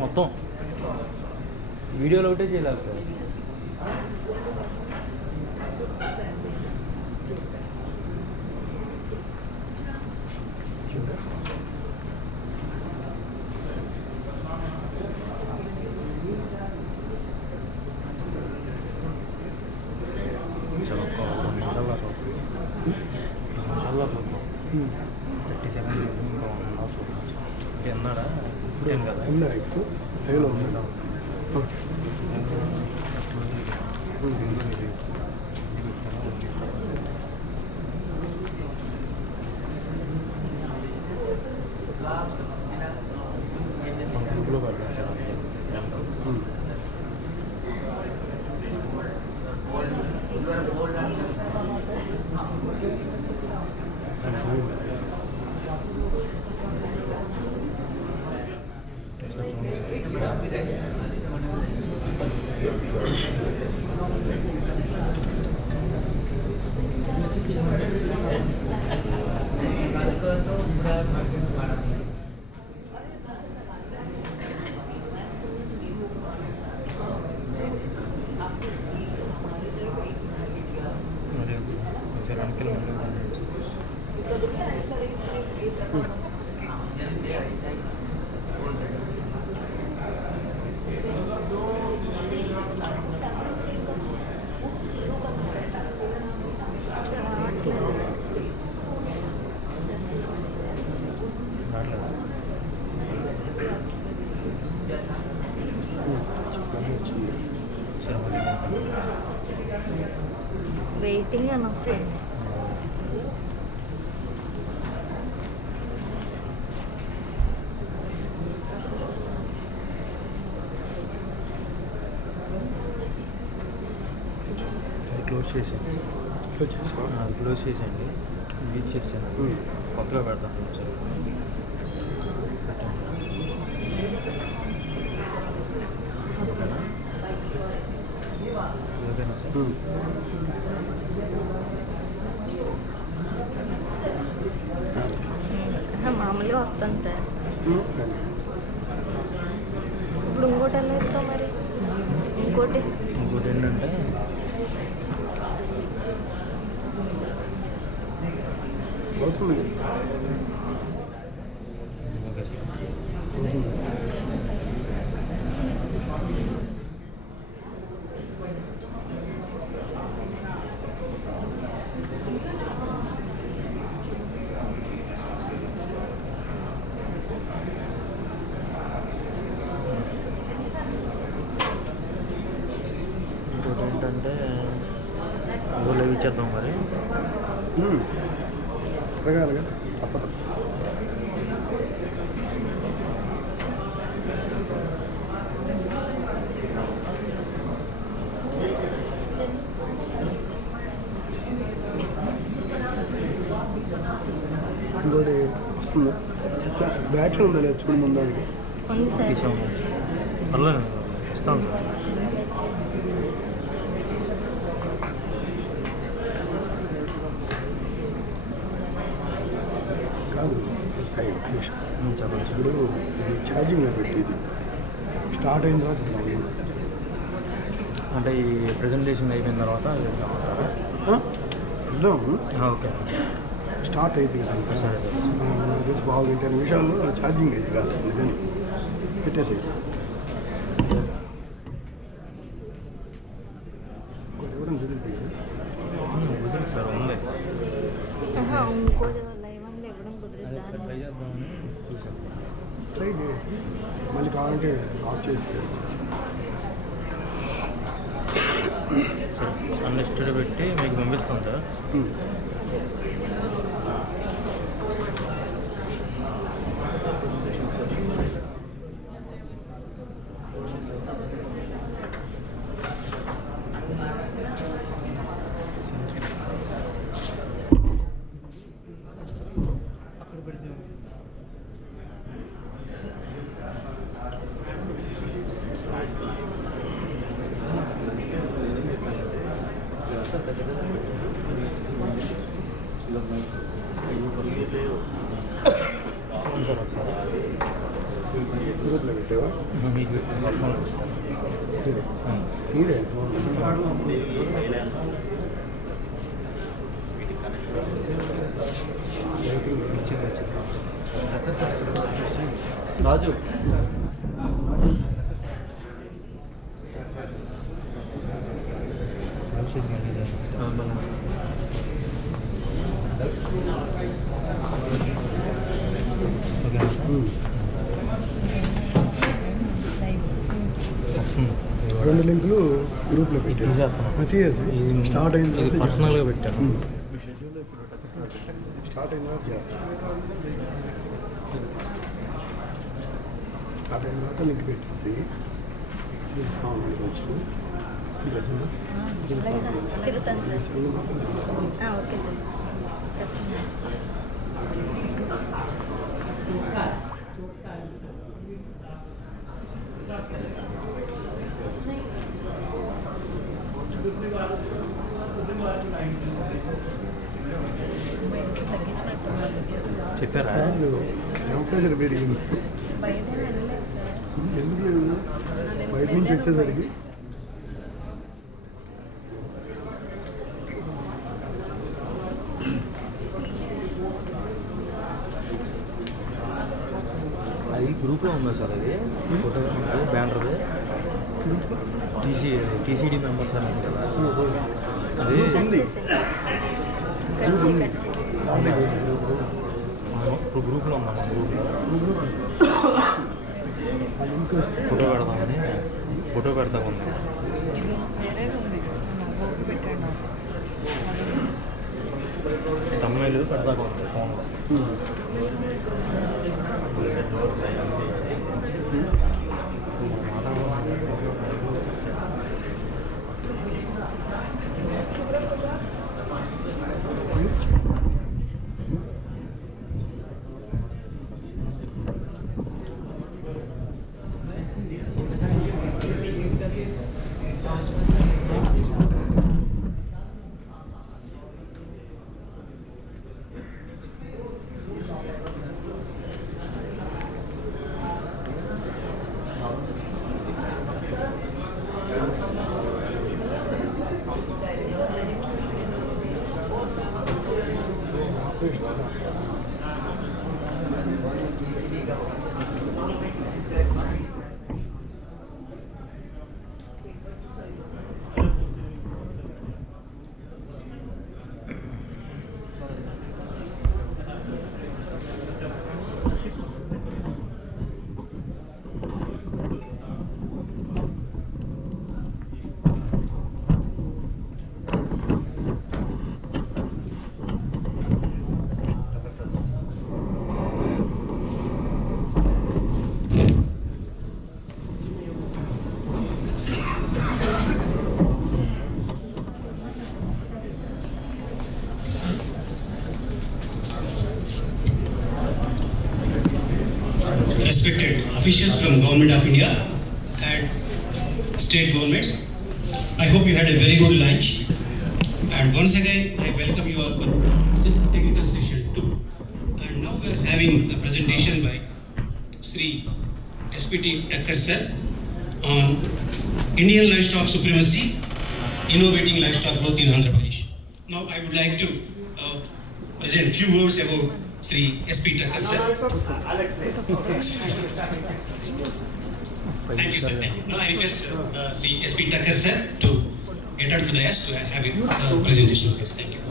మొత్తం వీడియోలో ఒకటే చేయలేకపోతే చలో 30 సెకండ్ ఇంకా ఉన్నాడా కదా ఉందా ఇప్పుడు ఏలో ఉందా గ్రూప్లో పడతాను సార్ వెయిటింగ్ అని వస్తుంది. క్లోజ్ చేసేయండి క్లోజ్ చేసేయండి వీక్ చేసాను కొత్తగా పెడతాను సార్ ఓకేనా సార్ మామూలుగా వస్తాను సార్. ఇప్పుడు ఇంకోటి ఎలా ఇస్తాం మరి? ఇంకోటి ఏంటంటే అవుతుంది ఇంకోటి ఏంటంటే లైవ్ ఇచ్చేద్దాం మరి ప్రకారంగా తప్పదు. ఇంకోటి వస్తుందా? బ్యాటరీ ఉందా లేదు చూడండి ముందు దానికి. ఉంది సార్. ఇస్తాను కాదు సాయి ఇప్పుడు ఇది ఛార్జింగ్లో పెట్టి ఇది స్టార్ట్ అయిన తర్వాత అంటే ఈ ప్రజెంటేషన్ అయిపోయిన తర్వాత వెళ్దాం. ఓకే స్టార్ట్ అయింది కదా ఇంకా సరే నాకు తెలిసి బాగా 20 నిమిషాల్లో ఛార్జింగ్ అయితే కాస్తుంది కానీ పెట్టేసి ఇంకోటి ఇవ్వడం కుదిరింది కదా కుదిరింది సార్ ఉంది ఇంకోటి లైవ్ అంటే ఇవ్వడం కుదురుద్దా? ట్రై చేద్దామని చూసాను. ట్రై చేయండి మళ్ళీ కావాలంటే ఆఫ్ చేసి సార్ అన్లిస్టెడ్ పెట్టి మీకు పంపిస్తాం సార్. Gracias. సార్ ఒకసారి గ్రూప్లో పెట్టావా? మీకు పర్సనల్ ఇదే ఇదే ఫోన్ రాజు రెండు లింకులు గ్రూప్లో పెట్టారు. స్టార్ట్ అయిన తర్వాత పర్సనల్గా పెట్టాను. స్టార్ట్ అయిన తర్వాత లింక్ పెట్టేసి తిరుగుతాను సార్. Okay sir. చెప్పారా? టెంపరేచర్ పెరిగింది. ఎందుకు లేదు? బయట నుంచి వచ్చేసరికి అది గ్రూప్లో ఉందా సార్? అది ఫోటో బ్యానర్ది టీసీడీ మెంబర్స్ అని కదా అది. ఇప్పుడు గ్రూప్లో ఉందా? మా గ్రూప్లో ఫోటో పెడతామని తమ్ముళ్ళు పెడతాకు ఫోన్లో. Respected officials from Government of India and state governments, I hope you had a very good lunch. And once again, I welcome you all for technical session 2. And now we are having a presentation by Sri SPT Thakkar sir on Indian livestock supremacy, innovating livestock growth in Andhra Pradesh. Now I would like to present few words about Sri SP Thakkar sir. Thank you sir. Thank you. Now I request Sri SP Thakkar sir to get on to the dais to have a presentation. Yes, thank you.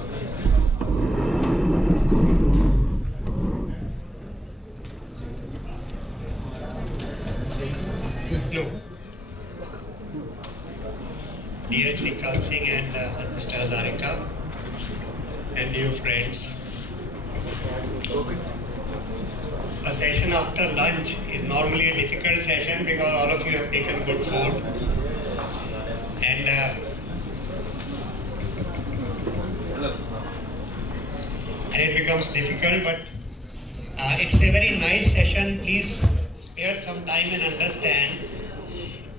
No. Dear Shri Kal Singh and Mr. Hazarika and dear friends, a session after lunch is normally a difficult session because all of you have taken good food and it becomes difficult, but it's a very nice session. Please spare some time and understand.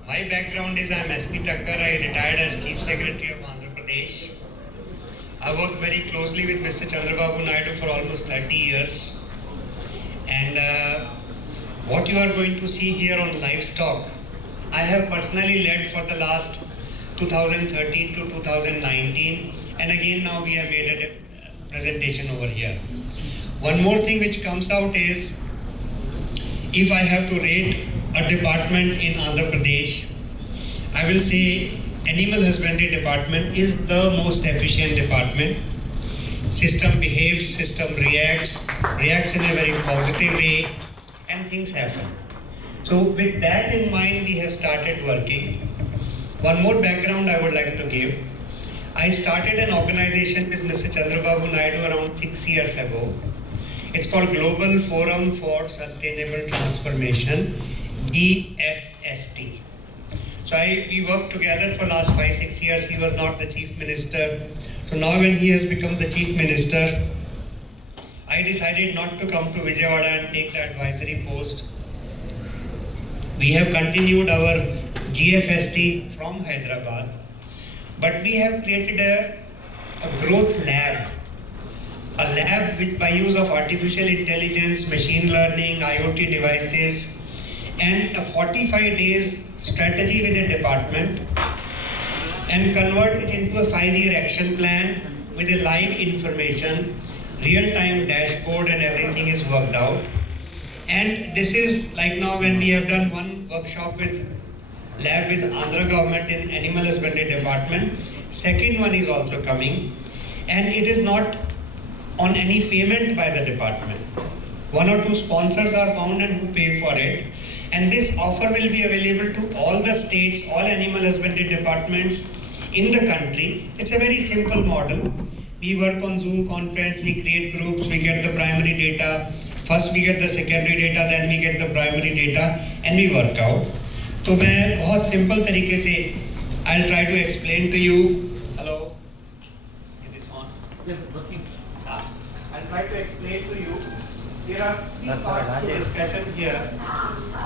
My background is I'm SP Thakkar. I retired as Chief Secretary of Andhra Pradesh. I worked very closely with Mr. Chandrababu Naidu for almost 30 years. And what you are going to see here on Livestock, I have personally led for the last 2013 to 2019, and again now we have made a presentation over here. One more thing which comes out is, if I have to rate a department in Andhra Pradesh, I will say Animal Husbandry Department is the most efficient department. System behaves, system reacts in a very positive way, and things happen. So with that in mind, we have started working. One more background I would like to give. I started an organization with Mr. Chandrababu Naidu around 6 years ago. It's called Global Forum for Sustainable Transformation, GFST. So we worked together for last 5-6 years. He was not the chief minister. So now when he has become the chief minister, I decided not to come to Vijayawada and take the advisory post. We have continued our GFST from Hyderabad, but we have created a growth lab. A lab with, by use of artificial intelligence, machine learning, IoT devices, and a 45 days strategy with the department, and convert it into a 5-year action plan with a live information, real-time dashboard, and everything is worked out. And this is like now when we have done one workshop with lab with Andhra government in Animal Husbandry Department. Second one is also coming, and it is not on any payment by the department. 1 or 2 sponsors are found and who pay for it. And this offer will be available to all the states, all animal husbandry departments in the country. It's a very simple model. We work on Zoom conference, we create groups, we get the primary data. First we get the secondary data, then we get the primary data, and we work out. So मैं बहुत simple तरीके से I'll try to explain to you. Hello, is this on? Yes, working. I'll try to explain to you. There are 3 parts to discussion here.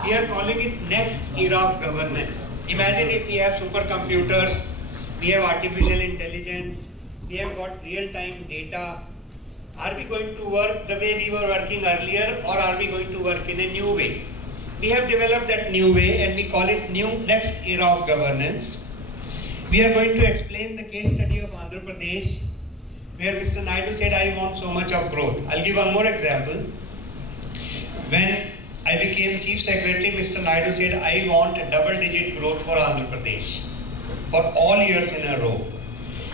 We are calling it next era of governance. Imagine if we have supercomputers, we have artificial intelligence, we have got real-time data. Are we going to work the way we were working earlier, or are we going to work in a new way? We have developed that new way and we call it next era of governance. We are going to explain the case study of Andhra Pradesh, where Mr. Naidu said, I want so much of growth. I'll give one more example. When I became Chief Secretary, Mr. Naidu said, I want double-digit growth for Andhra Pradesh for all years in a row.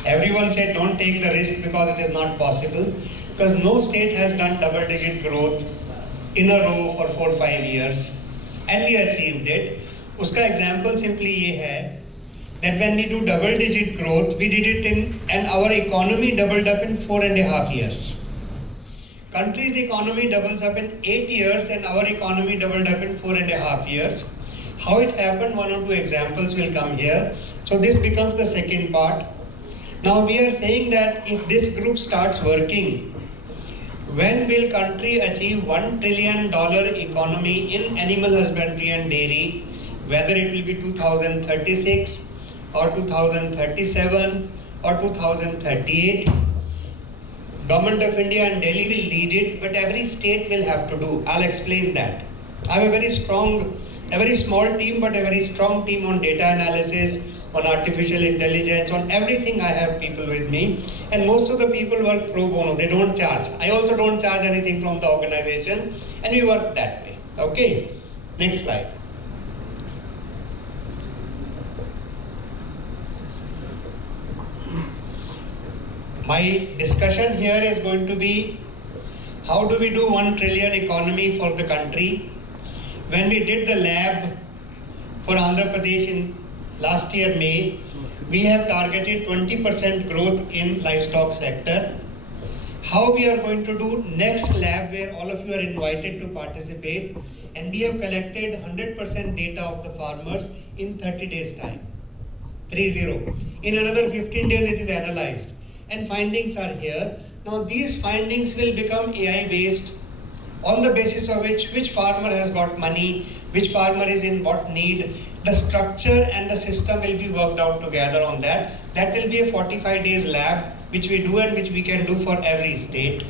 Everyone said, don't take the risk because it is not possible, because no state has done double-digit growth in a row for 4 or 5 years, and we achieved it. Uska example simply ye hai that when we do double-digit growth, we did it and our economy doubled up in 4.5 years. Country's economy doubles up in 8 years and our economy doubled up in 4.5 years. How it happened, 1 or 2 examples will come here. So this becomes the second part. Now we are saying that if this group starts working, when will country achieve $1 trillion economy in animal husbandry and dairy, whether it will be 2036 or 2037 or 2038? Government of India and Delhi will lead it, but every state will have to do. I'll explain that. I have a very small team, but a very strong team on data analysis, on artificial intelligence, on everything. I have people with me, and most of the people work pro bono. They don't charge. I also don't charge anything from the organization, and we work that way. Okay, next slide. My discussion here is going to be, how do we do 1 trillion economy for the country? When we did the lab for Andhra Pradesh in last year May, we have targeted 20% growth in livestock sector. How we are going to do next lab, where all of you are invited to participate, and we have collected 100% data of the farmers in 30 days time. 30. In another 15 days it is analyzed, and findings are here. Now these findings will become AI based, on the basis of which farmer has got money, which farmer is in what need. The structure and the system will be worked out together on that. That will be a 45 days lab which we do and which we can do for every state.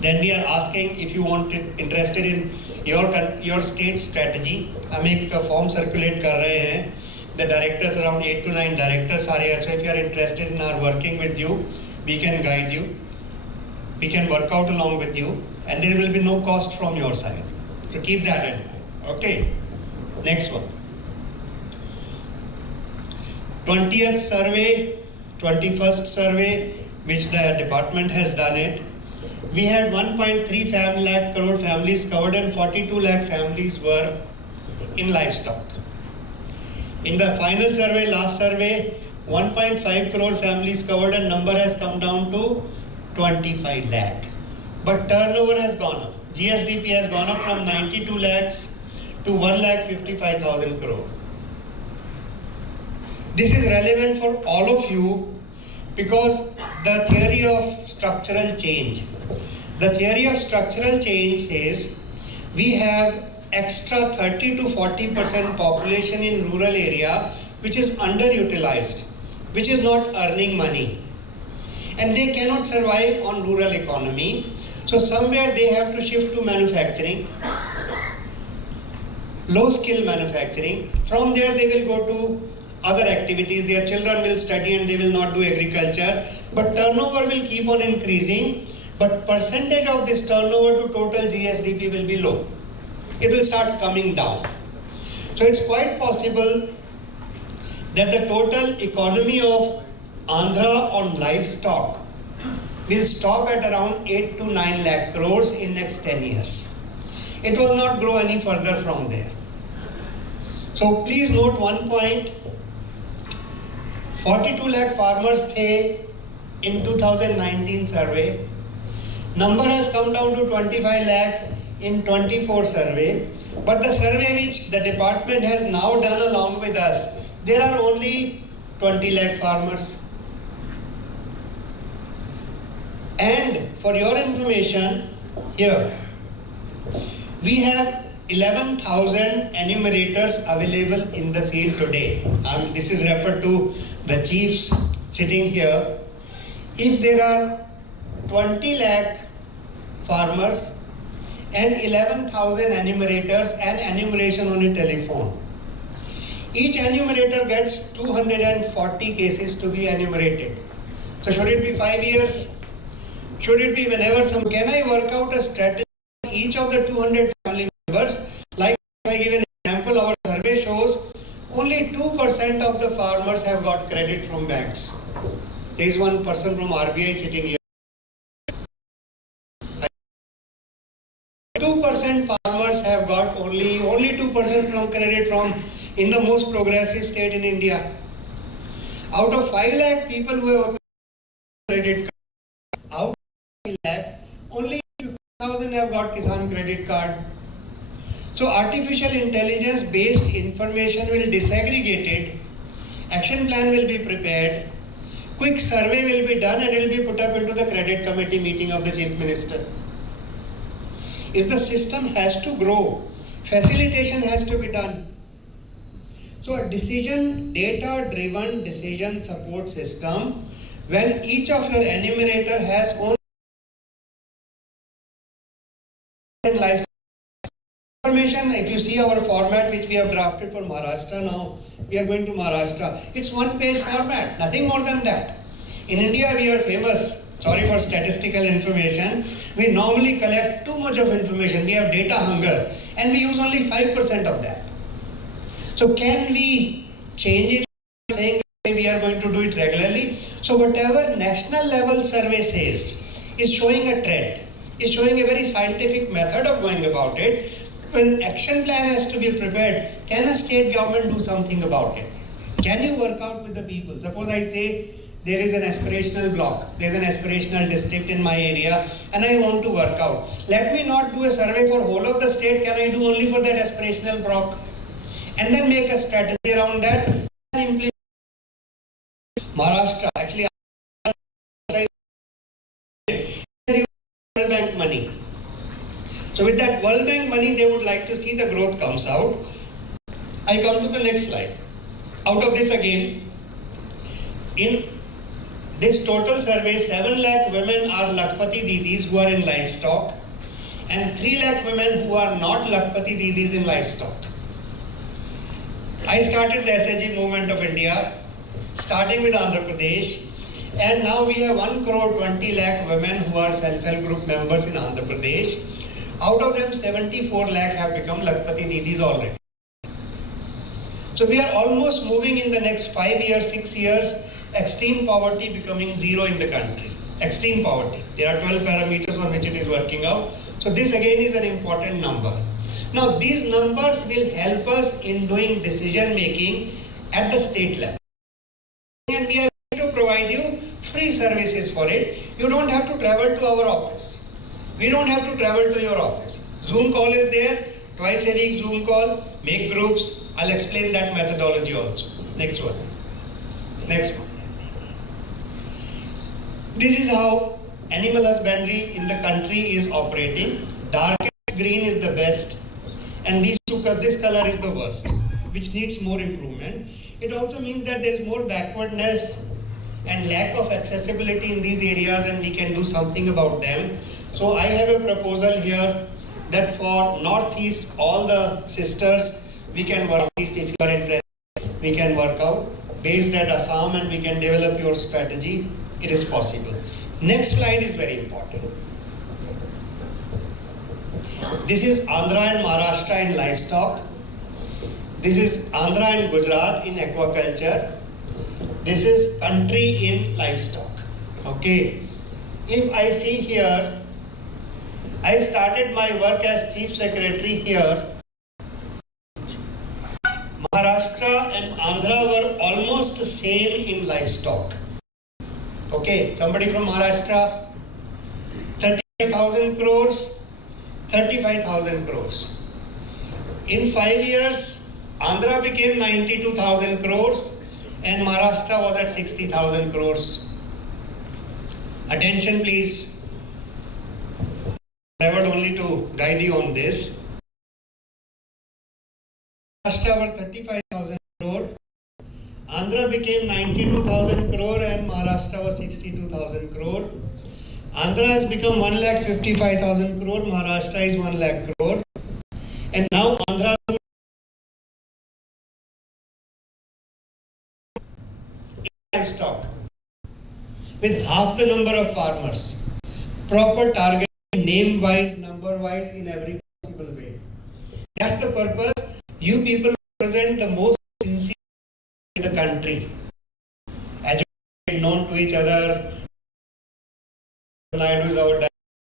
Then we are asking if you interested in your state strategy. हम एक form circulate कर रहे हैं. The directors, around 8 to 9 directors are here. So if you are interested in our working with you, we can guide you. We can work out along with you, and there will be no cost from your side. So keep that in mind. Okay. Next one. 20th survey, 21st survey, which the department has done it. We had 1.3 lakh crore families covered and 42 lakh families were in livestock. In the final survey, last survey, 1.5 crore families covered and number has come down to 25 lakh. But turnover has gone up. GSDP has gone up from 92 lakhs to 1,55,000 crore. This is relevant for all of you because the theory of structural change. The theory of structural change says we have extra 30 to 40% population in rural area which is underutilized, which is not earning money. And they cannot survive on rural economy. So somewhere they have to shift to manufacturing, low skill manufacturing. From there they will go to other activities. Their children will study and they will not do agriculture. But turnover will keep on increasing. But percentage of this turnover to total GSDP will be low. It will start coming down. So it's quite possible that the total economy of Andhra on livestock will stop at around 8 to 9 lakh crores in next 10 years. It will not grow any further from there. So please note one point. 42 lakh farmers the in 2019 survey. Number has come down to 25 lakh in 24 survey. But the survey which the department has now done along with us, there are only 20 lakh farmers. And for your information, here, we have 11,000 enumerators available in the field today. This is referred to the chiefs sitting here. If there are 20 lakh farmers and 11,000 enumerators and enumeration on a telephone, each enumerator gets 240 cases to be enumerated. So should it be 5 years? Should it be whenever can I work out a strategy for each of the 200 family members? Like if I give an example, our survey shows only 2% of the farmers have got credit from banks. There is one person from RBI sitting here. 2% farmers have got only 2% from credit from in the most progressive state in India. Out of 5 lakh people who have a credit card, out of 5 lakh, only 50,000 have got Kisan credit card. So artificial intelligence based information will disaggregate it, action plan will be prepared, quick survey will be done and it will be put up into the credit committee meeting of the chief minister. If the system has to grow, facilitation has to be done. So a data-driven decision support system, when each of your enumerator has own life information. If you see our format which we have drafted for Maharashtra now, we are going to Maharashtra. It's one-page format, nothing more than that. In India we are famous. Sorry for statistical information. We normally collect too much of information. We have data hunger and we use only 5% of that. So can we change it saying we are going to do it regularly? So whatever national level survey says is showing a trend, is showing a very scientific method of going about it. When action plan has to be prepared, can a state government do something about it? Can you work out with the people? Suppose I say, there is an aspirational block, there is an aspirational district in my area and I want to work out. Let me not do a survey for whole of the state, can I do only for that aspirational block? And then make a strategy around that and implement. Maharashtra, actually, World Bank money. So with that World Bank money, they would like to see the growth comes out. I come to the next slide. Out of this again, in This total survey, 7 lakh women are Lakpati Didis who are in livestock, and 3 lakh women who are not Lakpati Didis in livestock. I started the SHG movement of India, starting with Andhra Pradesh, and now we have 1 crore 20 lakh women who are self-help group members in Andhra Pradesh. Out of them, 74 lakh have become Lakpati Didis already. So we are almost moving in the next 5 years, 6 years, extreme poverty becoming zero in the country. Extreme poverty. There are 12 parameters on which it is working out. So this again is an important number. Now these numbers will help us in doing decision making at the state level. And we are going to provide you free services for it. You don't have to travel to our office. We don't have to travel to your office. Zoom call is there, twice a week Zoom call, make groups. I'll explain that methodology also. Next one. Next one. This is how animal husbandry in the country is operating. Darkest green is the best, and this color is the worst, which needs more improvement. It also means that there is more backwardness and lack of accessibility in these areas, and we can do something about them. So I have a proposal here that for Northeast, all the sisters, we can work, if you are interested, we can work out based at Assam, and we can develop your strategy. It is possible. Next slide is very important. This is Andhra and Maharashtra in livestock. This is Andhra and Gujarat in aquaculture. This is country in livestock. Okay. If I see here, I started my work as Chief Secretary here. Maharashtra and Andhra were almost the same in livestock. Okay, somebody from Maharashtra, 35,000 crores, 35,000 crores. In 5 years, Andhra became 92,000 crores and Maharashtra was at 60,000 crores. Attention please. I would only to guide you on this. Maharashtra were 35,000 crore. Andhra became 92,000 crore and Maharashtra was 62,000 crore. Andhra has become 1,55,000 crore, Maharashtra is 1 lakh crore. And now Andhra livestock with half the number of farmers. Proper target, name wise, number wise, in every possible way. That's the purpose. You people represent the most sincere in the country. Educated, known to each other. Naidu is our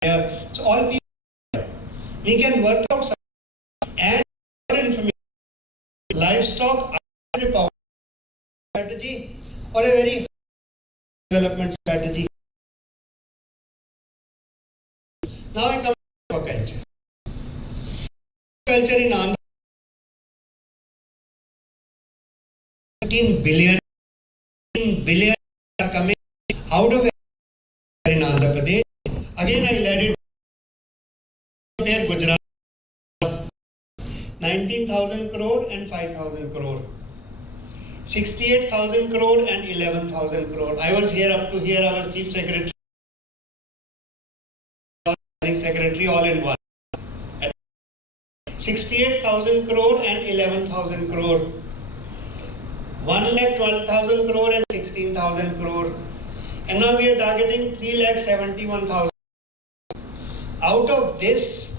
director. So all people, we can work out something and information. Livestock as a power strategy or a very development strategy. Now I come to aquaculture. Aquaculture in Andhra, 15 billion are coming out of in Andhra Pradesh. Again I led it there, Gujarat, 19,000 crore and 5,000 crore. 68,000 crore and 11,000 crore. I was here up to here, I was Chief Secretary, Secretary all in one. 68,000 crore and 11,000 crore. 1,12,000 crore and 16,000 crore. And now we are targeting 3,71,000. Out of this,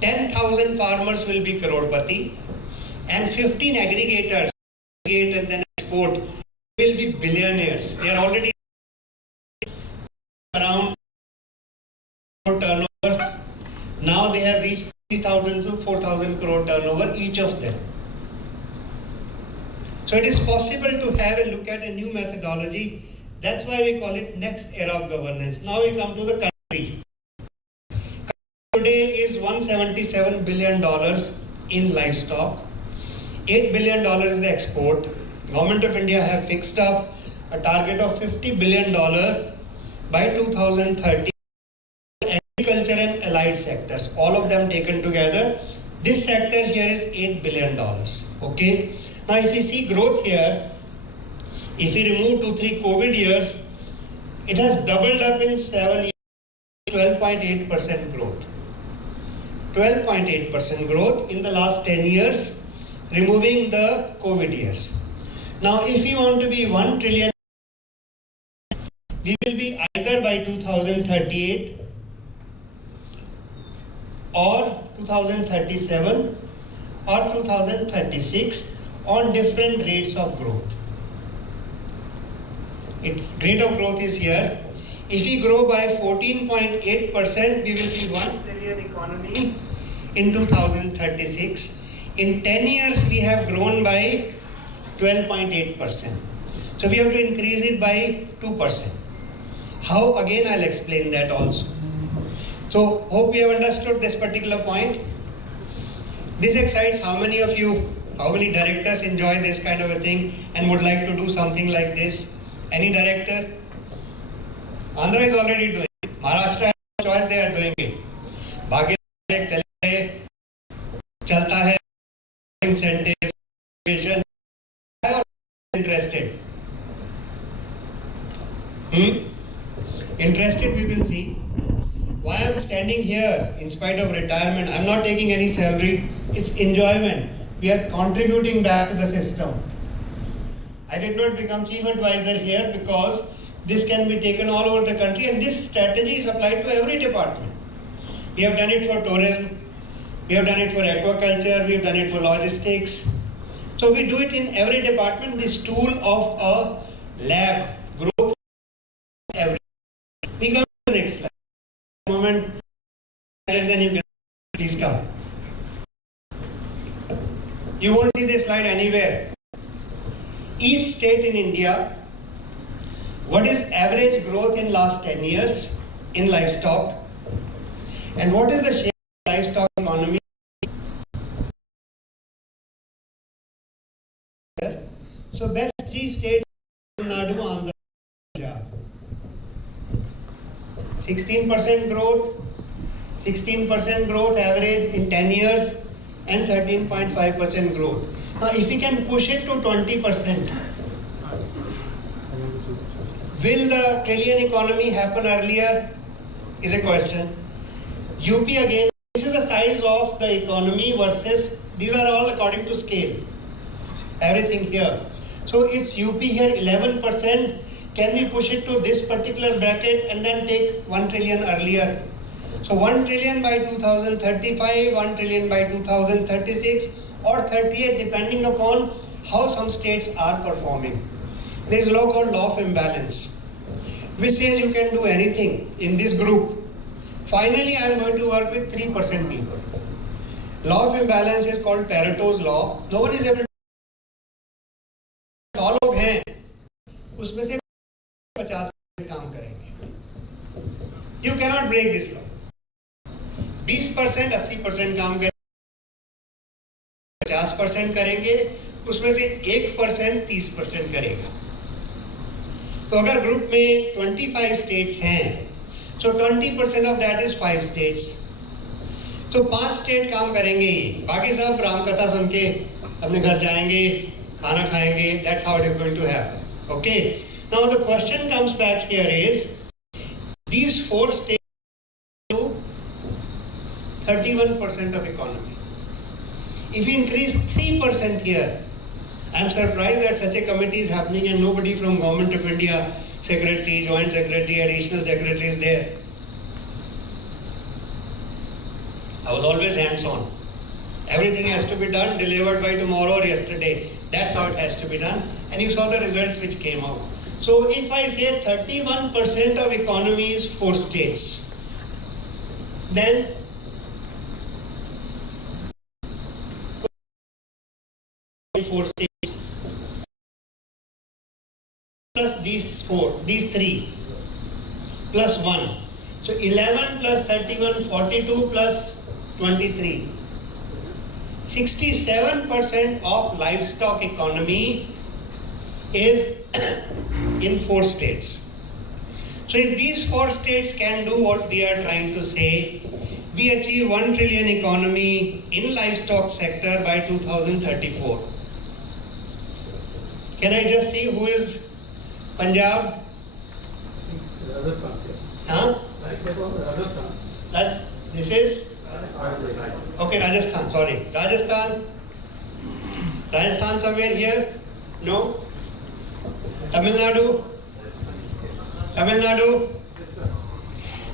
10,000 farmers will be crorepati and 15 aggregators and then export will be billionaires. They are already around turnover. Now they have reached 3,000 to 4,000 crore turnover each of them. So it is possible to have a look at a new methodology. That's why we call it next era of governance. Now we come to the country. Today is $177 billion in livestock. $8 billion is the export. Government of India have fixed up a target of $50 billion by 2030. Agriculture and allied sectors, all of them taken together. This sector here is $8 billion. Okay. Now if you see growth here, If we remove 2-3 COVID years, it has doubled up in 7 years, 12.8% growth. 12.8% growth in the last 10 years, removing the COVID years. Now, if we want to be 1 trillion, we will be either by 2038 or 2037 or 2036 on different rates of growth. Its rate of growth is here. If we grow by 14.8%, we will be 1 trillion economy in 2036. In 10 years, we have grown by 12.8%. So we have to increase it by 2%. How? Again, I'll explain that also. So hope you have understood this particular point. This excites how many of you, how many directors enjoy this kind of a thing and would like to do something like this? Any director? Andhra is already doing it. Maharashtra has no choice, they are doing it. Bhagya chalta hai, incentives, education. Interested? Interested, we will see. Why I am standing here in spite of retirement, I am not taking any salary, it's enjoyment. We are contributing back to the system. I did not become chief advisor here because this can be taken all over the country and this strategy is applied to every department. We have done it for tourism, we have done it for aquaculture, we have done it for logistics. So we do it in every department, this tool of a lab, growth, every. We come to the next slide. Moment, and then you can please come. You won't see this slide anywhere. Each state in India, what is average growth in last 10 years in livestock and what is the share of livestock economy? So best 3 states, Tamil Nadu, Andhra, Punjab. 16% growth, 16% growth average in 10 years and 13.5% growth. Now if we can push it to 20%, will the trillion economy happen earlier is a question. UP again, this is the size of the economy versus, these are all according to scale, everything here. So it's UP here 11%. Can we push it to this particular bracket and then take 1 trillion earlier? So 1 trillion by 2035, 1 trillion by 2036 or 38 depending upon how some states are performing. There is a law called law of imbalance which says you can do anything in this group. Finally, I am going to work with 3% people. Law of imbalance is called Pareto's law. No one is able to. 100 लोग हैं, उसमें से 50% काम करेंगे. You cannot break this law. 20% 80% काम करेंगे, 50% करेंगे, उसमें से 1% 30% करेगा. तो अगर ग्रुप में 25 स्टेट्स हैं, so 20% of that is 5 states. So 5 state काम करेंगे, बाकी सब राम कथा सुन के अपने घर जाएंगे, खाना खाएंगे. That's how it is going to happen. Okay. Now the question comes back here is, these 4 states do 31% of economy. If we increase 3% here, I am surprised that such a committee is happening and nobody from Government of India, Secretary, Joint Secretary, Additional Secretary is there. I was always hands-on. Everything has to be done, delivered by tomorrow or yesterday. That's how it has to be done. And you saw the results which came out. So if I say 31% of economy is 4 states, then four states plus these 3 plus 1. So 11 plus 31, 42 plus 23. 67% of livestock economy is in 4 states. So if these 4 states can do what we are trying to say, we achieve 1 trillion economy in livestock sector by 2034. Can I just see who is Punjab? Huh? This is? Okay, Rajasthan, sorry. Rajasthan? Rajasthan somewhere here? No? Tamil Nadu? Tamil Nadu?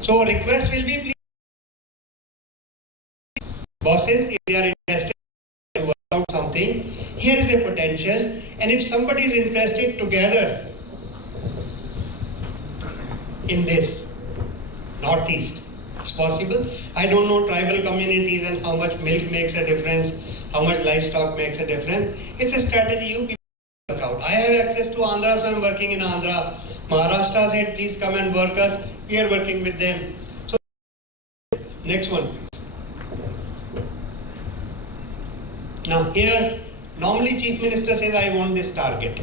So request will be, please, bosses, if they are interested to work out something, here is a potential, and if somebody is interested together in this northeast, it's possible. I don't know tribal communities and how much milk makes a difference, how much livestock makes a difference. It's a strategy you people work out. I have access to Andhra, so I'm working in Andhra. Maharashtra said, please come and work us. We are working with them. So, next one, please. Now here, normally Chief Minister says, I want this target.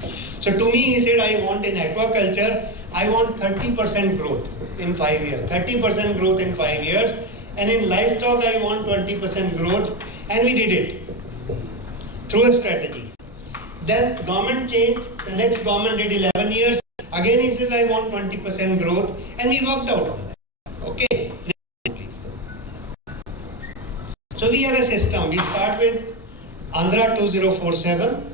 So to me, he said, I want in aquaculture, I want 30% growth in 5 years. 30% growth in 5 years. And in livestock, I want 20% growth. And we did it through a strategy. Then government changed. The next government did 11 years. Again, he says, I want 20% growth. And we worked out on that. Okay. Next, please. So we have a system. We start with Andhra 2047.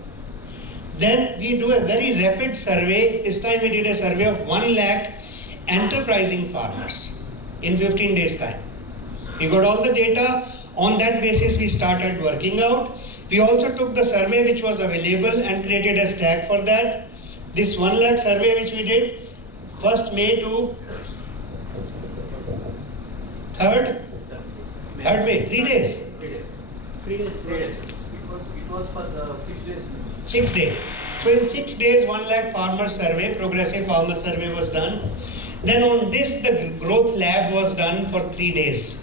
Then we do a very rapid survey. This time we did a survey of 1 lakh enterprising farmers in 15 days time. We got all the data. On that basis, we started working out. We also took the survey which was available and created a stack for that. This 1 lakh survey which we did, 1st May to 3rd May, 3 days. 3 days. It was for 6 days. 6 days. So in 6 days, 1 lakh farmer survey, progressive farmer survey was done. Then on this, the growth lab was done for 3 days.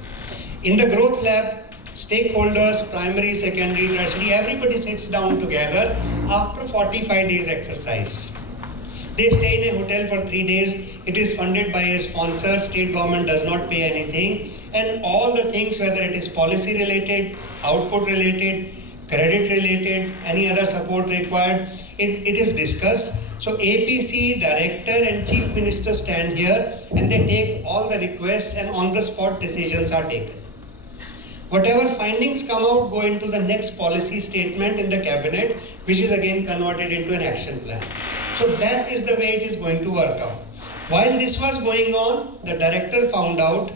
In the growth lab, stakeholders, primary, secondary, tertiary, everybody sits down together after 45 days exercise. They stay in a hotel for 3 days. It is funded by a sponsor. State government does not pay anything. And all the things, whether it is policy related, output related, credit related, any other support required, it is discussed. So APC, director and chief minister stand here and they take all the requests and on the spot decisions are taken. Whatever findings come out go into the next policy statement in the cabinet, which is again converted into an action plan. So that is the way it is going to work out. While this was going on, the director found out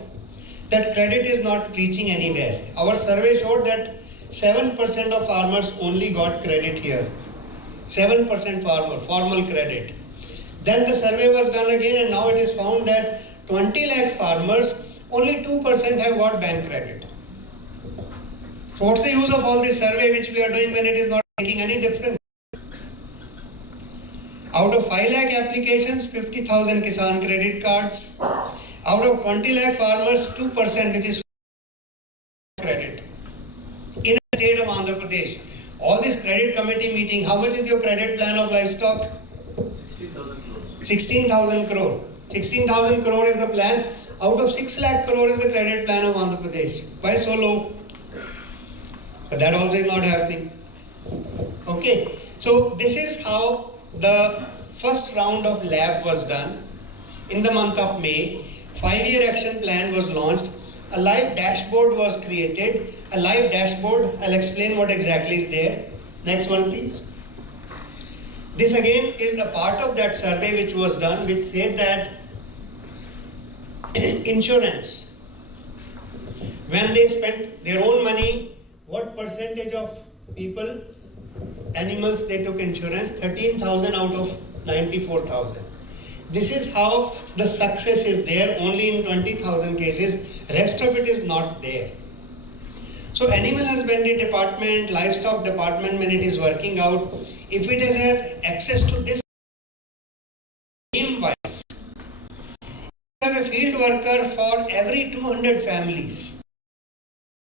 that credit is not reaching anywhere. Our survey showed that 7% of farmers only got credit here. 7% farmer, formal credit. Then the survey was done again and now it is found that 20 lakh farmers, only 2% have got bank credit. So what's the use of all this survey which we are doing when it is not making any difference? Out of 5 lakh applications, 50,000 Kisan credit cards. Out of 20 lakh farmers, 2% which is credit. In the state of Andhra Pradesh, all this credit committee meeting, how much is your credit plan of livestock? 16,000 crore. 16,000 crore is the plan. Out of 6 lakh crore is the credit plan of Andhra Pradesh. Why so low? But that also is not happening. Okay, so this is how the first round of lab was done. In the month of May, 5-year action plan was launched. A live dashboard was created. A live dashboard, I'll explain what exactly is there. Next one, please. This again is a part of that survey which was done, which said that insurance, when they spent their own money, what percentage of people, animals they took insurance? 13,000 out of 94,000. This is how the success is there only in 20,000 cases. Rest of it is not there. So animal husbandry department, livestock department, when it is working out, if it has access to this team-wise, you have a field worker for every 200 families.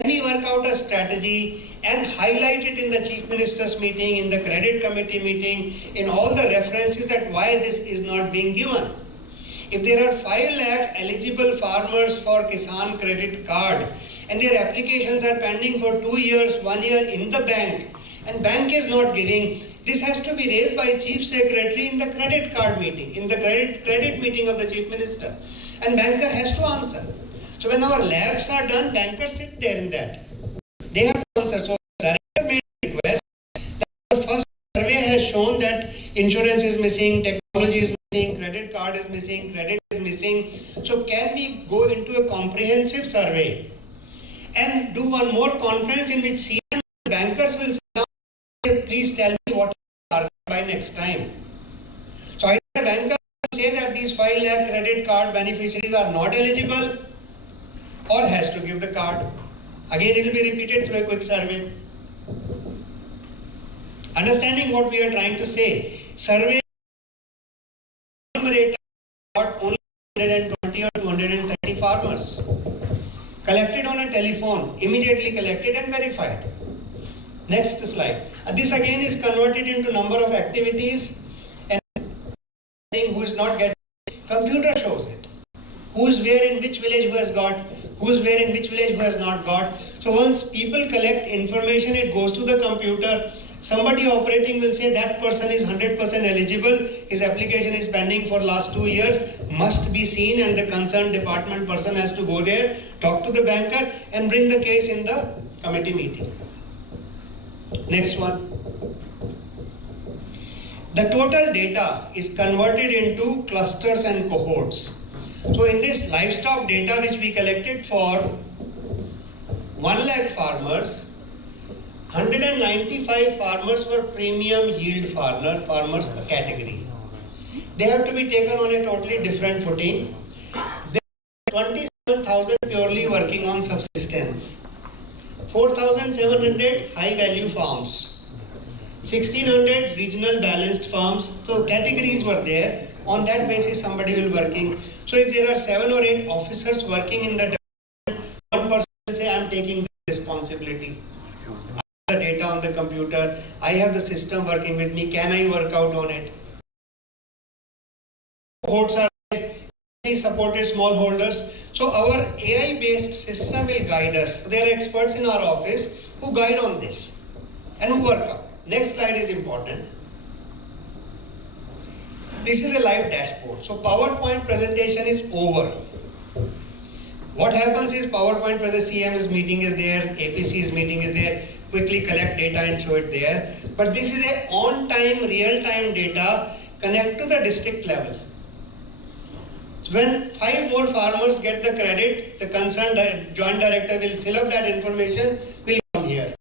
We work out a strategy and highlight it in the chief minister's meeting, in the credit committee meeting, in all the references that why this is not being given. If there are 5 lakh eligible farmers for Kisan credit card and their applications are pending for 2 years, 1 year in the bank, and bank is not giving, This has to be raised by Chief Secretary in the credit card meeting, in the credit meeting of the Chief Minister. And banker has to answer. So when our labs are done, bankers sit there in that. They have to answer. So the director made a request. The first survey has shown that insurance is missing, technology is missing, credit card is missing, credit is missing. So can we go into a comprehensive survey and do one more conference in which CM and bankers will sit down and say, please tell me what are by next time. So either the banker will say that these 5 lakh credit card beneficiaries are not eligible or has to give the card. Again, it will be repeated through a quick survey. Understanding what we are trying to say, survey got only 120 or 230 farmers. Collected on a telephone, immediately collected and verified. Next slide. This again is converted into number of activities and who is not getting. Computer shows it. Who is where in which village who has got, who is where in which village who has not got. So once people collect information, it goes to the computer. Somebody operating will say that person is 100% eligible, his application is pending for last 2 years, must be seen, and the concerned department person has to go there, talk to the banker and bring the case in the committee meeting. Next one. The total data is converted into clusters and cohorts. So in this livestock data which we collected for 1 lakh farmers, 195 farmers were premium yield farmers category. They have to be taken on a totally different footing. There are 27,000 purely working on subsistence, 4,700 high value farms, 1,600 regional balanced farms. So categories were there. On that basis somebody will working. So if there are 7 or 8 officers working in the department, one person will say, I am taking the responsibility. I have the data on the computer, I have the system working with me, can I work out on it? Cohorts are supported smallholders. So our AI based system will guide us. There are experts in our office who guide on this and who work out. Next slide is important. This is a live dashboard. So PowerPoint presentation is over. What happens is PowerPoint presentation, CM's meeting is there, APC's meeting is there, quickly collect data and show it there. But this is a on-time, real-time data, connect to the district level. So when 5 more farmers get the credit, the concerned joint director will fill up that information, will come here.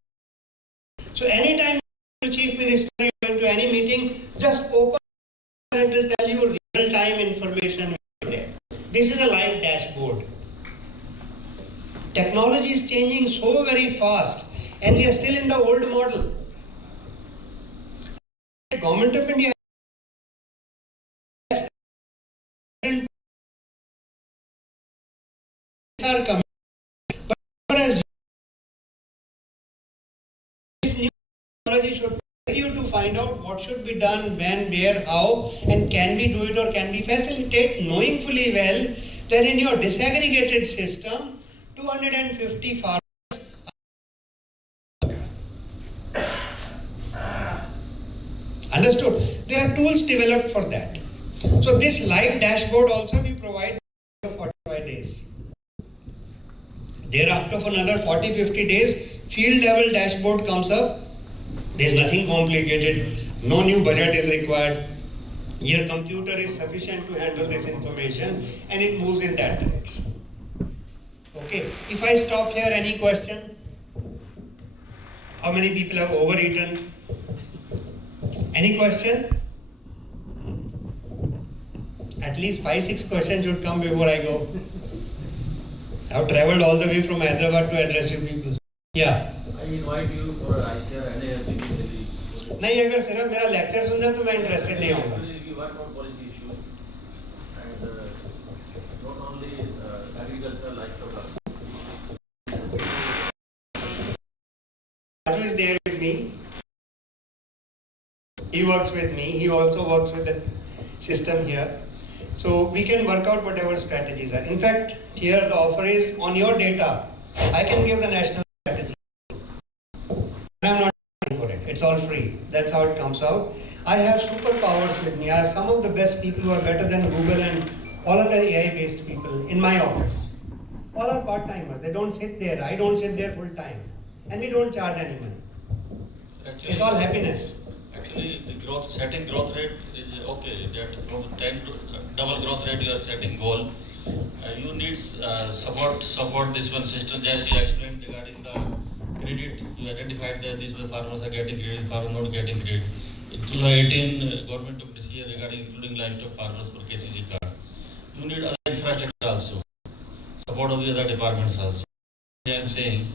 So anytime you Chief Minister, you go to any meeting, just open it will tell you real-time information there. This is a live dashboard. Technology is changing so very fast and we are still in the old model. The Government of India are coming, but as this new technology should guide you to find out what should be done, when, where, how, and can we do it or can we facilitate, knowing fully well that in your disaggregated system 250 farmers. Understood? There are tools developed for that. So this live dashboard also we provide for 45 days. Thereafter for another 40-50 days, field level dashboard comes up. There is nothing complicated. No new budget is required. Your computer is sufficient to handle this information and it moves in that direction. Okay, if I stop here, any question? How many people have overeaten? Any question? At least 5-6 questions should come before I go. I have travelled all the way from Hyderabad to address you people. Yeah. I invite you for ICR and AFG in Delhi. नहीं, अगर सिर्फ मेरा lecture सुनना तो मैं interested नहीं होऊंगा. We work on policy issues and not only agriculture, livestock. Raju is there with me. He works with me. He also works with the system here. So we can work out whatever strategies are. In fact, here the offer is on your data. I can give the national strategy. I am not paying for it. It's all free. That's how it comes out. I have superpowers with me. I have some of the best people who are better than Google and all other AI-based people in my office. All are part-timers. They don't sit there. I don't sit there full time. And we don't charge any money. Actually, it's all happiness. Actually, the setting growth rate is okay. That from 10 to double growth rate you are setting goal. You need support this one system. Just you explained regarding the credit. You identified that these farmers are getting credit, farmers not getting credit. In 2018, government took decision regarding including livestock farmers for KCC card. You need other infrastructure also. Support of the other departments also. I am saying,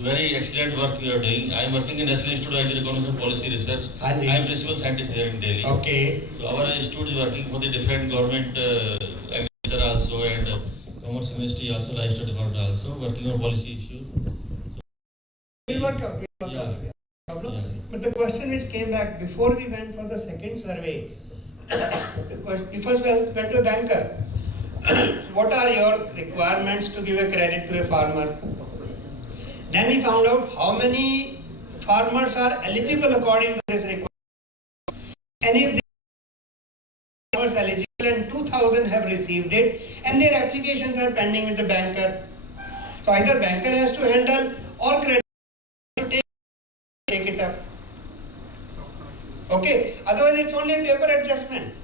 very excellent work you are doing. I am working in National Institute of Agricultural Policy Research. I am principal scientist there in Delhi. Okay. So our institute is working for the different government agriculture also and Commerce Ministry also, Livestock Department also, working on policy issues. So, We'll work out. Yeah. But the question which came back before we went for the second survey, we first went to a banker. What are your requirements to give a credit to a farmer? Then we found out how many farmers are eligible according to this requirement. And if the farmers are eligible and 2,000 have received it and their applications are pending with the banker. So either banker has to handle or credit to take it up. Okay, otherwise it's only a paper adjustment.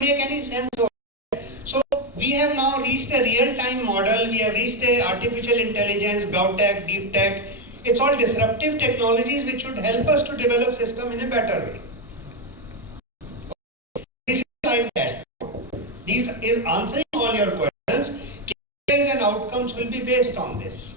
Make any sense of it. So we have now reached a real-time model. We have reached a artificial intelligence, GovTech, Deep Tech. It's all disruptive technologies which should help us to develop system in a better way. This is live dashboard. This is answering all your questions. KPIs and outcomes will be based on this.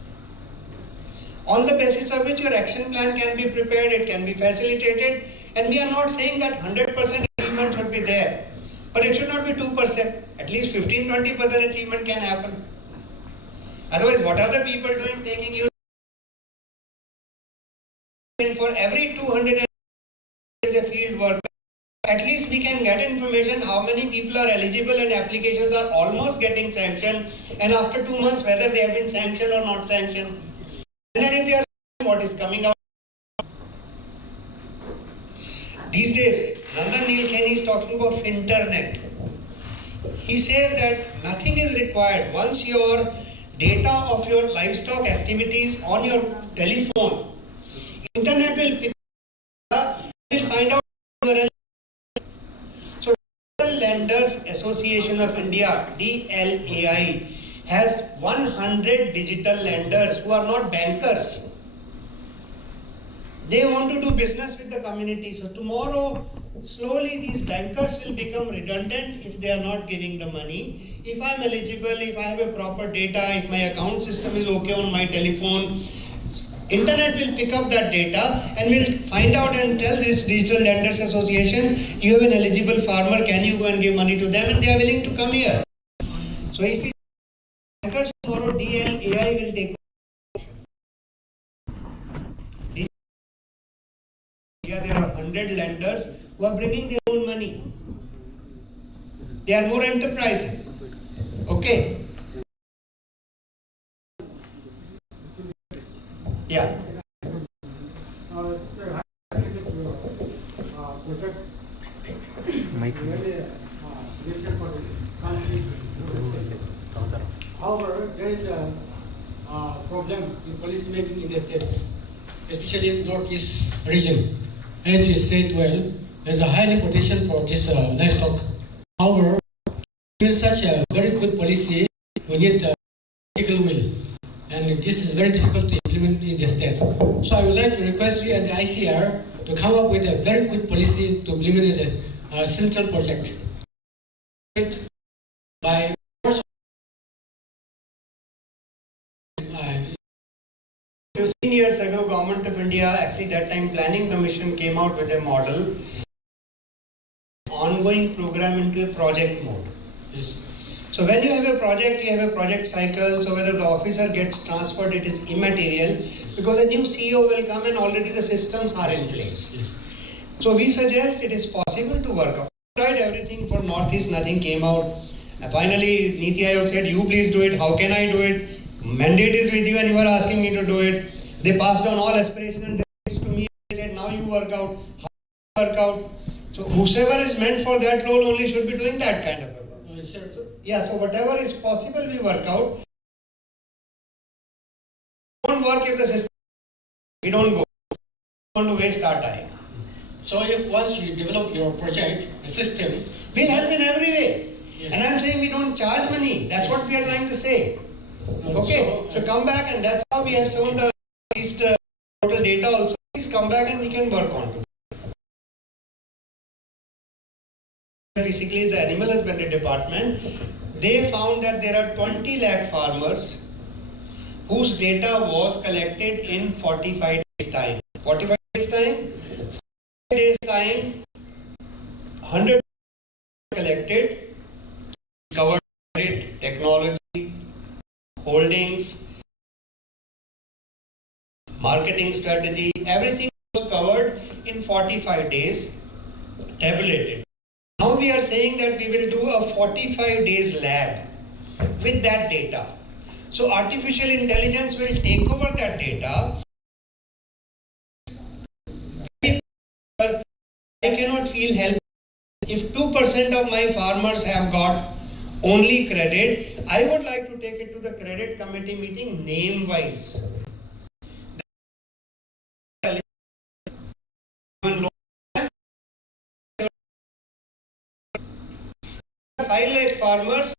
On the basis of which your action plan can be prepared, it can be facilitated, and we are not saying that 100% achievement should be there. But it should not be 2%. At least 15-20% achievement can happen. Otherwise, what are the people doing? Taking you for every 200 is a field worker. At least we can get information how many people are eligible and applications are almost getting sanctioned, and after 2 months whether they have been sanctioned or not sanctioned. And then if they are what is coming out. These days, Nandan Nilekani is talking about Finternet. He says that nothing is required. Once your data of your livestock activities on your telephone, internet will pick up, will find out your eligibility. So, Lenders Association of India, DLAI, has 100 digital lenders who are not bankers. They want to do business with the community. So tomorrow, slowly these bankers will become redundant if they are not giving the money. If I am eligible, if I have a proper data, if my account system is okay on my telephone, internet will pick up that data and will find out and tell this Digital Lenders Association, you have an eligible farmer, can you go and give money to them? And they are willing to come here. So if we bankers tomorrow, DLAI will take. There are 100 lenders who are bringing their own money. They are more enterprising. Okay. Yeah. However, there is a problem in policy making in the states, especially in Northeast region. As you said well, there's a high potential for this livestock. However, in such a very good policy, we need political will. And this is very difficult to implement in the states. So I would like to request you and the ICR to come up with a very good policy to implement as a central project. By 15 years ago, Government of India, actually that time Planning Commission came out with a model, ongoing program into a project mode. Yes. So when you have a project, you have a project cycle, so whether the officer gets transferred, it is immaterial, because a new CEO will come and already the systems are in place. Yes. So we suggest it is possible to work up. Tried everything for Northeast, nothing came out. And finally, Niti Aayog said, you please do it, how can I do it? Mandate is with you and you are asking me to do it. They passed on all aspirational districts work out, how to work out. So whosoever is meant for that role only should be doing that kind of a work. So, yeah, so whatever is possible we work out. Don't work if the system, we don't go. We don't want to waste our time. So if once you develop your project, a system, We'll help in every way. Yes. And I'm saying we don't charge money. That's what we are trying to say. Okay, so come back, and that's how we have shown the least total data also. Please come back and we can work on it. Basically, the animal husbandry department, they found that there are 20 lakh farmers whose data was collected in 45 days time. 45 days time? 45 days time, 100 collected, covered it, technology, holdings, marketing strategy, everything was covered in 45 days, tabulated. Now we are saying that we will do a 45 days lab with that data. So artificial intelligence will take over that data. I cannot feel help. If 2% of my farmers have got only credit, I would like to take it to the credit committee meeting name wise. 5 lakh farmers,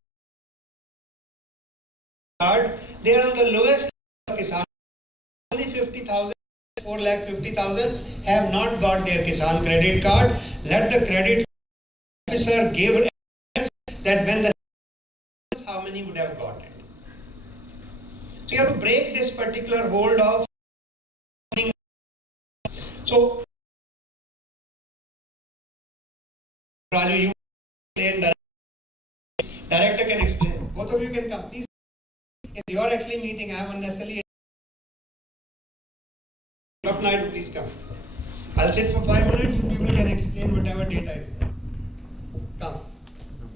they are on the lowest Kisan. Only 50,000, 4 lakh 50,000 have not got their Kisan credit card. Let the credit officer give evidence that when the how many would have got it. So you have to break this particular hold of. So Raju, you explain. Director can explain. Both of you can come, please. If you are actually meeting, I am unnecessarily. Please come. I'll sit for 5 minutes. You people can explain whatever data is there.